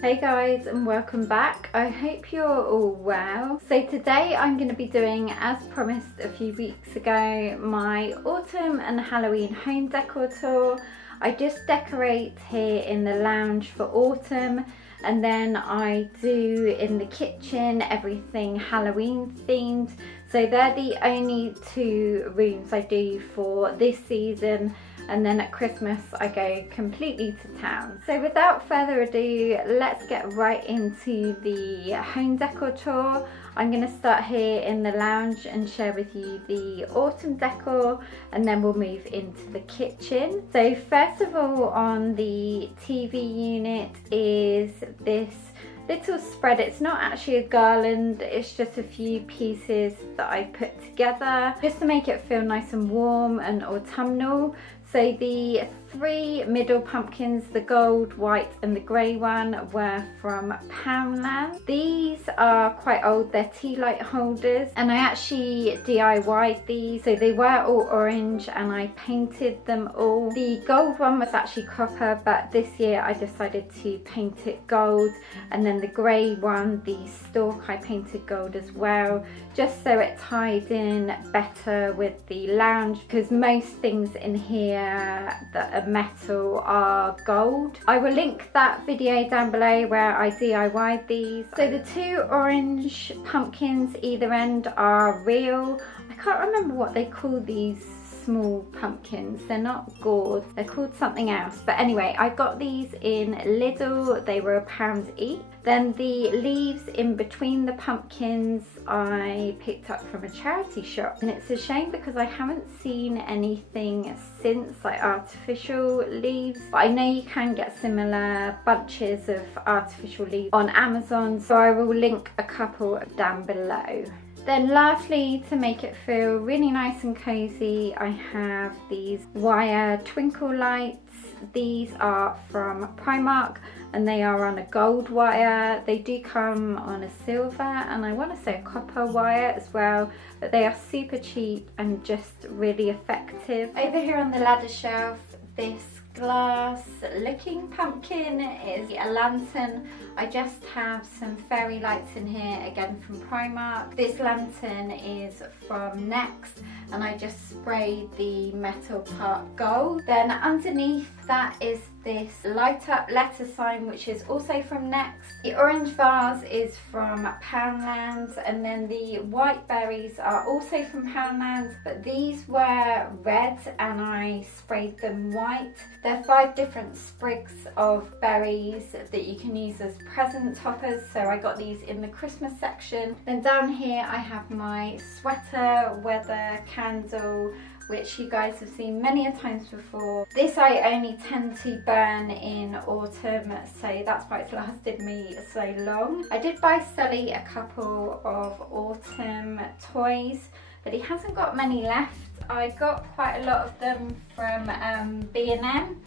Hey guys, and welcome back. I hope you're all well. So today I'm going to be doing, as promised a few weeks ago, my autumn and Halloween home decor tour. I just decorate here in the lounge for autumn, and then I do in the kitchen everything Halloween themed. So they're the only two rooms I do for this season, and then at Christmas I go completely to town. So without further ado, let's get right into the home decor tour. I'm going to start here in the lounge and share with you the autumn decor, and then we'll move into the kitchen. So first of all, on the TV unit is this little spread. It's not actually a garland, it's just a few pieces that I put together just to make it feel nice and warm and autumnal. So the three middle pumpkins, the gold, white and the grey one, were from Poundland. These are quite old, they're tea light holders, and I actually DIY'd these. So they were all orange and I painted them all. The gold one was actually copper, but this year I decided to paint it gold, and then the grey one, the stalk, I painted gold as well, just so it tied in better with the lounge, because most things in here that are metal are gold. I will link that video down below where I DIY'd these. So the two orange pumpkins either end are real. I can't remember what they call these small pumpkins. They're not gourd, they're called something else. But anyway, I got these in Lidl. They were £1 each. Then the leaves in between the pumpkins I picked up from a charity shop, and it's a shame because I haven't seen anything since, like artificial leaves, but I know you can get similar bunches of artificial leaves on Amazon, so I will link a couple down below. Then lastly, to make it feel really nice and cozy, I have these wire twinkle lights. These are from Primark and they are on a gold wire. They do come on a silver and I want to say a copper wire as well, but they are super cheap and just really effective. Over here on the ladder shelf, this glass looking pumpkin is a lantern. I just have some fairy lights in here, again from Primark. This lantern is from Next and I just sprayed the metal part gold. Then underneath that is this light up letter sign, which is also from Next. The orange vase is from Poundland, and then the white berries are also from Poundland, but these were red and I sprayed them white. They're 5 different sprigs of berries that you can use as present toppers, so I got these in the Christmas section. Then down here I have my sweater weather candle, which you guys have seen many a times before. This I only tend to burn in autumn, so that's why it's lasted me so long. I did buy Sully a couple of autumn toys, but he hasn't got many left. I got quite a lot of them from B&M,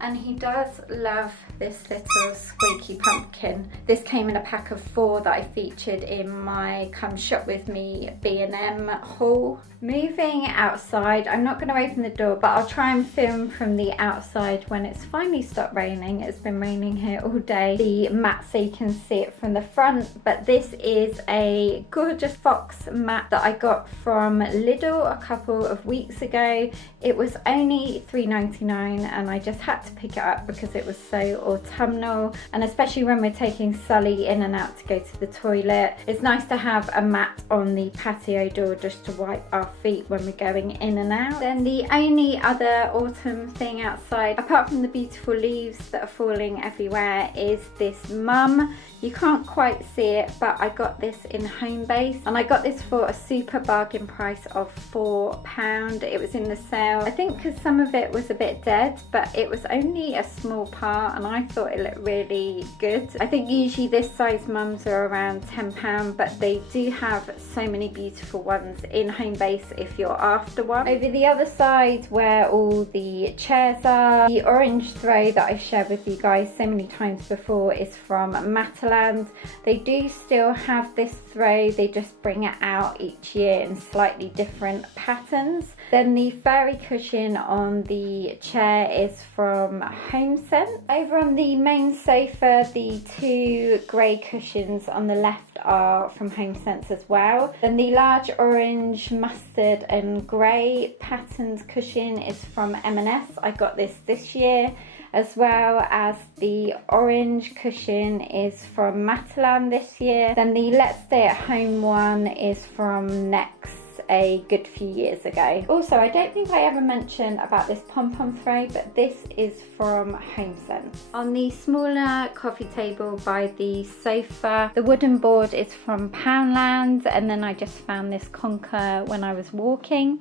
and he does love this little squeaky pumpkin. This came in a pack of 4 that I featured in my Come Shop With Me B&M haul. Moving outside, I'm not going to open the door, but I'll try and film from the outside when it's finally stopped raining. It's been raining here all day. The mat, so you can see it from the front, but this is a gorgeous fox mat that I got from Lidl a couple of weeks ago. It was only £3.99 and I just had to pick it up because it was so autumnal, and especially when we're taking Sully in and out to go to the toilet, it's nice to have a mat on the patio door just to wipe our feet when we're going in and out. Then the only other autumn thing outside, apart from the beautiful leaves that are falling everywhere, is this mum. You can't quite see it, but I got this in Homebase, and I got this for a super bargain price of £4. It was in the sale, I think, because some of it was a bit dead, but it was only a small part and I thought it looked really good. I think usually this size mums are around £10, but they do have so many beautiful ones in Homebase if you're after one. Over the other side where all the chairs are, the orange throw that I've shared with you guys so many times before is from Mataland. They do still have this throw, they just bring it out each year in slightly different patterns. Then the fairy cushion on the chair is from from Homebase. Over on the main sofa, the 2 grey cushions on the left are from Homebase as well. Then the large orange, mustard and grey patterned cushion is from M&S. I got this year. As well as the orange cushion is from Poundland this year. Then the Let's Stay at Home one is from Next, a good few years ago. Also, I don't think I ever mentioned about this pom-pom tray, but this is from Homebase. On the smaller coffee table by the sofa, the wooden board is from Poundland, and then I just found this conker when I was walking.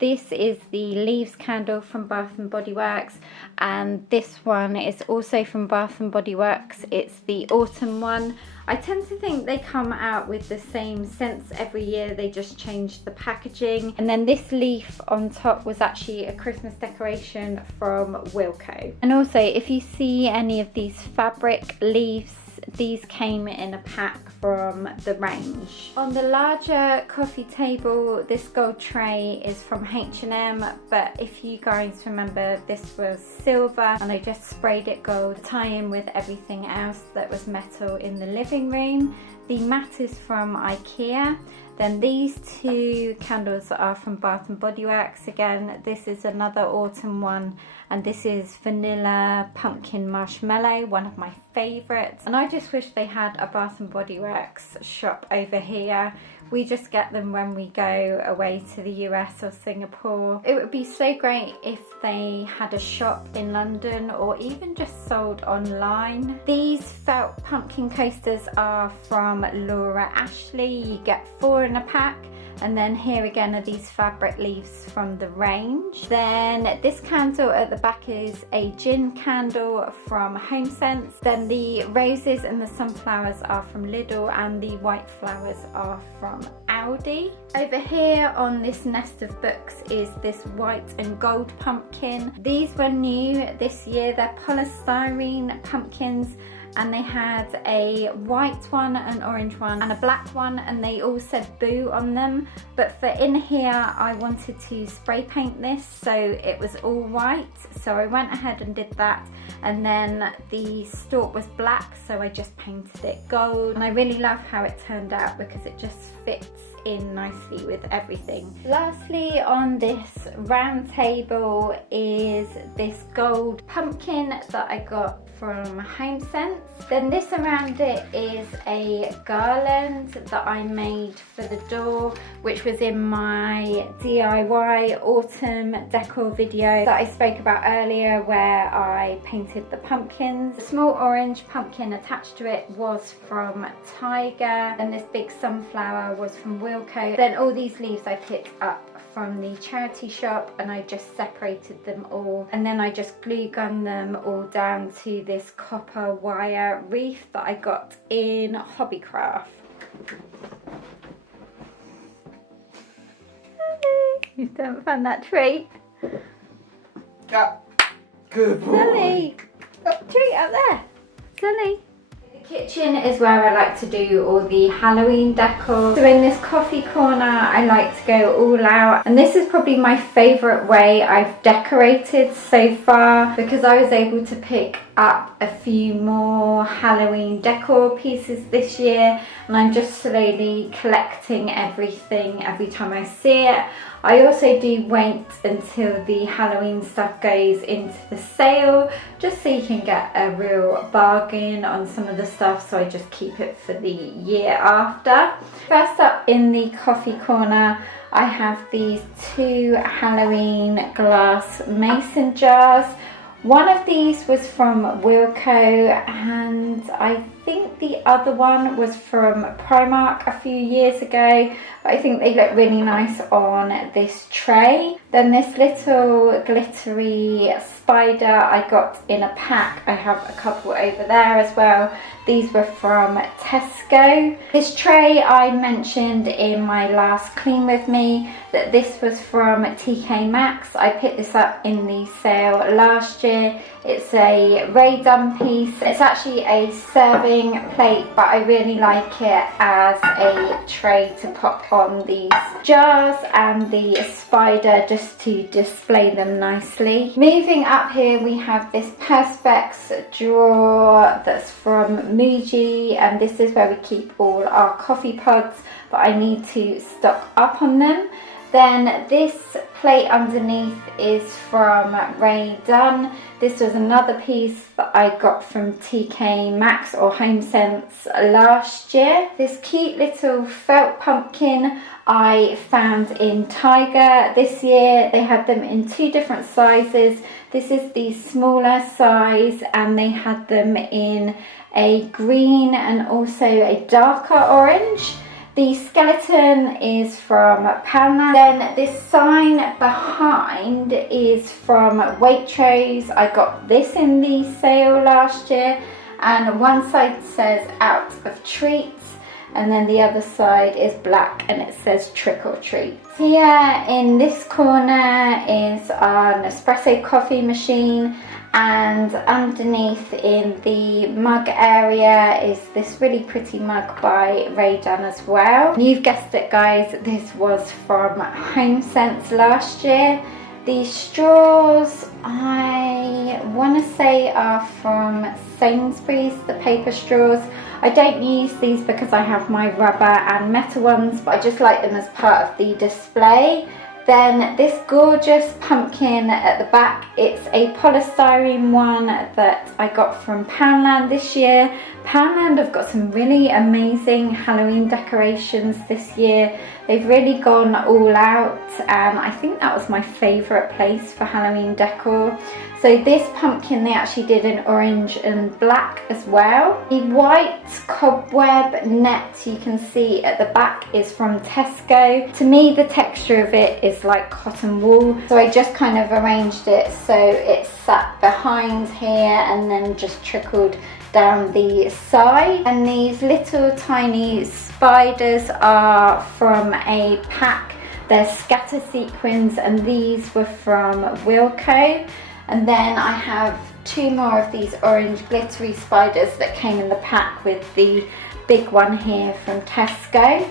This is the Leaves candle from Bath & Body Works, and this one is also from Bath & Body Works. It's the autumn one. I tend to think they come out with the same scents every year, they just change the packaging. And then this leaf on top was actually a Christmas decoration from Wilko. And also, if you see any of these fabric leaves, these came in a pack from the range. On the larger coffee table, this gold tray is from H&M, but if you guys remember, this was silver and I just sprayed it gold to tie in with everything else that was metal in the living room. The mat is from Ikea. Then these 2 candles are from Bath & Body Works again. This is another autumn one, and this is Vanilla Pumpkin Marshmallow, one of my favourites. And I just wish they had a Bath & Body Works shop over here. We just get them when we go away to the US or Singapore. It would be so great if they had a shop in London or even just sold online. These felt pumpkin coasters are from Laura Ashley. You get 4 in a pack. And then here again are these fabric leaves from the range. Then this candle at the back is a gin candle from Homebase. Then the roses and the sunflowers are from Lidl, and the white flowers are from Aldi. Over here on this nest of books is this white and gold pumpkin. These were new this year. They're polystyrene pumpkins, and they had a white one, an orange one and a black one, and they all said boo on them. But for in here, I wanted to spray paint this so it was all white, so I went ahead and did that. And then the stalk was black, so I just painted it gold, and I really love how it turned out because it just fits in nicely with everything. Lastly, on this round table is this gold pumpkin that I got from Homebase. Then this around it is a garland that I made for the door, which was in my DIY autumn decor video that I spoke about earlier, where I painted the pumpkins. The small orange pumpkin attached to it was from Tiger, and this big sunflower was from Wilko. Then all these leaves I picked up from the charity shop, and I just separated them all, and then I just glue gunned them all down to this copper wire wreath that I got in Hobbycraft. You don't find that treat? Yeah. Good boy. Sully! Treat up there! Sully! The kitchen is where I like to do all the Halloween decor. So in this coffee corner, I like to go all out, and this is probably my favourite way I've decorated so far, because I was able to pick up a few more Halloween decor pieces this year, and I'm just slowly collecting everything every time I see it. I also do wait until the Halloween stuff goes into the sale, just so you can get a real bargain on some of the stuff, so I just keep it for the year after. First up in the coffee corner, I have these 2 Halloween glass mason jars. One of these was from Wilko, and I think the other one was from Primark a few years ago. I think they look really nice on this tray. Then this little glittery spider I got in a pack. I have a couple over there as well. These were from Tesco. This tray I mentioned in my last clean with me, that this was from TK Maxx. I picked this up in the sale last year. It's a Ray Dunn piece. It's actually a serving serving plate, but I really like it as a tray to pop on these jars and the spider just to display them nicely. Moving up here, we have this Perspex drawer that's from Muji, and this is where we keep all our coffee pods, but I need to stock up on them. Then this plate underneath is from Ray Dunn. This was another piece that I got from TK Maxx or HomeSense last year. This cute little felt pumpkin I found in Tiger this year. They had them in 2 different sizes. This is the smaller size, and they had them in a green and also a darker orange. The skeleton is from Poundland. Then this sign behind is from Waitrose. I got this in the sale last year, and one side says out of treats, and then the other side is black and it says trick or treat. Here in this corner is our Espresso coffee machine, and underneath in the mug area is this really pretty mug by Ray Dunn as well. You've guessed it, guys, this was from HomeSense last year. These straws, I want to say, are from Sainsbury's, the paper straws. I don't use these because I have my rubber and metal ones, but I just like them as part of the display. Then this gorgeous pumpkin at the back, it's a polystyrene one that I got from Poundland this year. Poundland have got some really amazing Halloween decorations this year. They've really gone all out, and I think that was my favourite place for Halloween decor. So this pumpkin they actually did in orange and black as well. The white cobweb net you can see at the back is from Tesco. To me, the texture of it is like cotton wool, so I just kind of arranged it so it sat behind here and then just trickled down the side. And these little tiny spiders are from a pack. They're scatter sequins, and these were from Wilko. And then I have 2 more of these orange glittery spiders that came in the pack with the big one here from Tesco.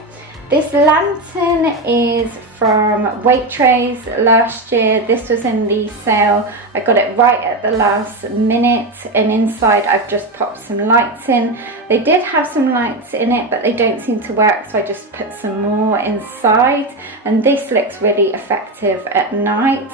This lantern is from Waitrose last year. This was in the sale. I got it right at the last minute, and inside I've just popped some lights in. They did have some lights in it, but they don't seem to work, so I just put some more inside, and this looks really effective at night.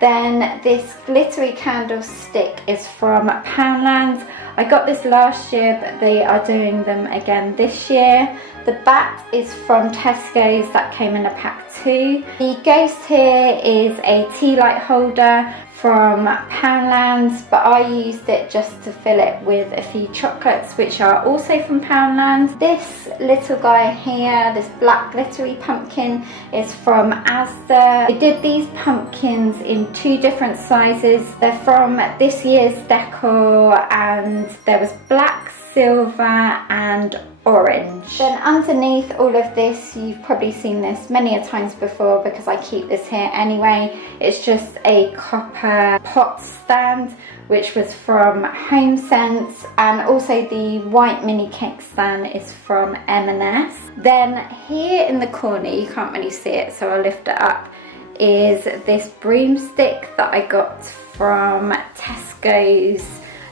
Then this glittery candlestick is from Poundland. I got this last year, but they are doing them again this year. The bat is from Tesco's, that came in a pack 2. The ghost here is a tea light holder from Poundland, but I used it just to fill it with a few chocolates, which are also from Poundland. This little guy here, this black glittery pumpkin, is from Asda. I did these pumpkins in 2 different sizes. They're from this year's Decor, and there was black, silver and orange. Then underneath all of this, you've probably seen this many a times before because I keep this here anyway. It's just a copper pot stand, which was from HomeSense, and also the white mini cake stand is from M&S. Then here in the corner, you can't really see it, so I'll lift it up, is this broomstick that I got from Tesco's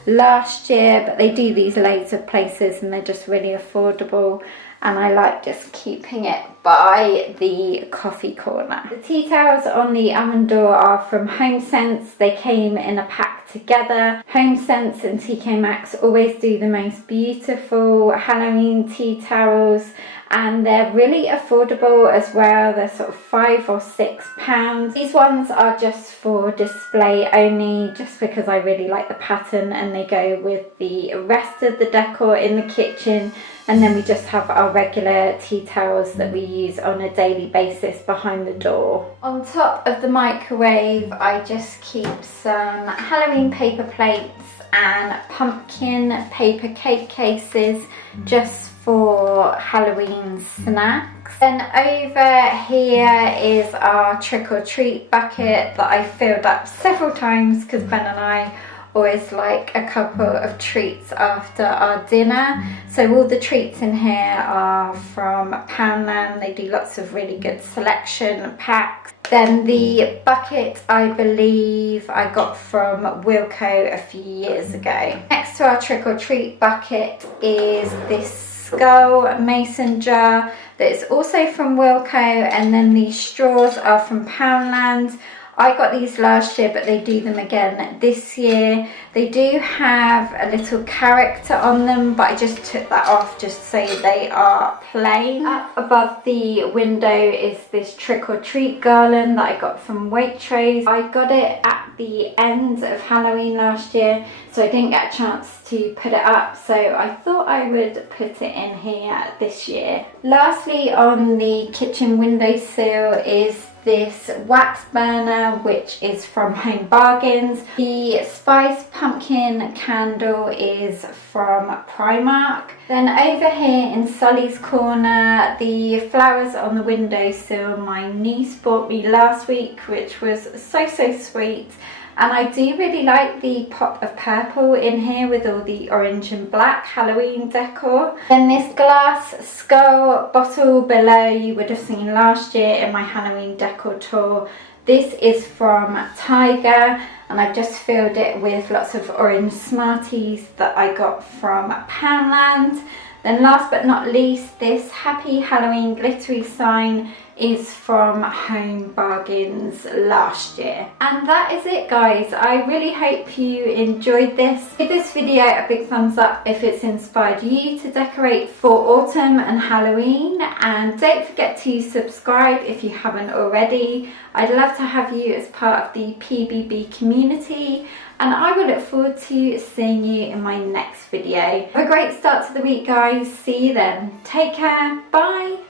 last year, but they do these loads of places and they're just really affordable, and I like just keeping it by the coffee corner. The tea towels on the oven door are from HomeSense. They came in a pack together. HomeSense and TK Maxx always do the most beautiful Halloween tea towels, and they're really affordable as well. They're sort of £5 or £6. These ones are just for display only, just because I really like the pattern, and they go with the rest of the decor in the kitchen. And then we just have our regular tea towels that we use on a daily basis behind the door. On top of the microwave, I just keep some Halloween paper plates and pumpkin paper cake cases just for Halloween snacks. Then over here is our trick or treat bucket that I filled up several times because Ben and I always like a couple of treats after our dinner. So all the treats in here are from Poundland. They do lots of really good selection packs. Then the bucket, I believe I got from Wilko a few years ago. Next to our trick or treat bucket is this skull mason jar that is also from Wilko, and then these straws are from Poundland. I got these last year, but they do them again this year. They do have a little character on them, but I just took that off just so they are plain. Up above the window is this trick or treat garland that I got from Waitrose. I got it at the end of Halloween last year, so I didn't get a chance to put it up, so I thought I would put it in here this year. Lastly, on the kitchen windowsill is this wax burner, which is from Home Bargains. The spice pumpkin candle is from Primark. Then over here in Sully's corner, the flowers on the windowsill my niece bought me last week, which was so sweet. And I do really like the pop of purple in here with all the orange and black Halloween decor. Then this glass skull bottle below you would have seen last year in my Halloween decor tour. This is from Tiger, and I've just filled it with lots of orange Smarties that I got from Poundland. Then last but not least, this Happy Halloween glittery sign is from Home Bargains last year. And that is it, guys. I really hope you enjoyed this. Give this video a big thumbs up if it's inspired you to decorate for autumn and Halloween, and don't forget to subscribe if you haven't already. I'd love to have you as part of the PBB community, and I will look forward to seeing you in my next video. Have a great start to the week, guys. See you then. Take care. Bye.